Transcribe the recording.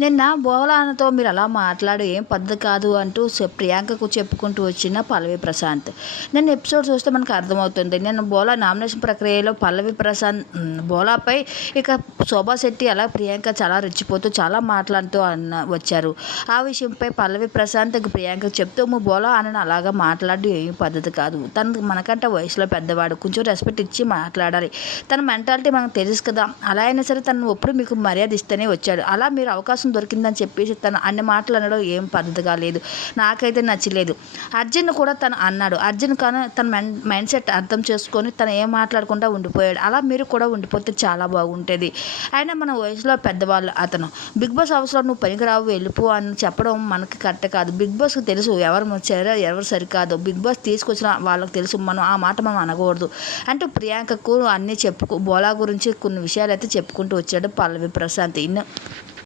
నిన్న బోలానతో మీరు అలా మాట్లాడు ఏం పద్ధతి కాదు అంటూ ప్రియాంకకు చెప్పుకుంటూ వచ్చిన పల్లవి ప్రశాంత్. నిన్న ఎపిసోడ్ చూస్తే మనకు అర్థమవుతుంది. నేను బోలా నామినేషన్ ప్రక్రియలో పల్లవి ప్రశాంత్ బోలాపై ఇక శోభా శెట్టి అలా ప్రియాంక చాలా రెచ్చిపోతూ చాలా మాట్లాడుతూ అన్న వచ్చారు. ఆ విషయంపై పల్లవి ప్రశాంత్ ప్రియాంక చెప్తూ బోలా అని అలాగా మాట్లాడు ఏం పద్ధతి కాదు. తను మనకంటే వయసులో పెద్దవాడు. కొంచెం రెస్పెక్ట్ ఇచ్చి మాట్లాడాలి. తన మెంటాలిటీ మనకు తెలుసు కదా. అలా అయినా సరే తను ఎప్పుడు మీకు మర్యాద ఇస్తేనే వచ్చాడు. అలా మీరు అవకాశం దొరికిందని చెప్పేసి తను అన్ని మాటలు అనడం ఏం పద్ధతిగా లేదు. నాకైతే నచ్చలేదు. అర్జున్ కూడా తను అన్నాడు. అర్జున్ కానీ తన మైండ్ సెట్ అర్థం చేసుకొని తను ఏం మాట్లాడకుండా ఉండిపోయాడు. అలా మీరు కూడా ఉండిపోతే చాలా బాగుంటుంది. అయినా మన వయసులో పెద్దవాళ్ళు అతను. బిగ్ బాస్ హౌస్లో నువ్వు పనికిరావు వెళ్ళిపో అని చెప్పడం మనకి కరెక్ట్ కాదు. బిగ్ బాస్కి తెలుసు ఎవరు సరే ఎవరు సరికాదు. బిగ్ బాస్ తీసుకొచ్చిన వాళ్ళకి తెలుసు. మనం ఆ మాట మనం అనకూడదు. అంటూ ప్రియాంకకు అన్నీ చెప్పుకో బోలా గురించి కొన్ని విషయాలు అయితే చెప్పుకుంటూ వచ్చాడు పల్లవి ప్రశాంత్. ఇన్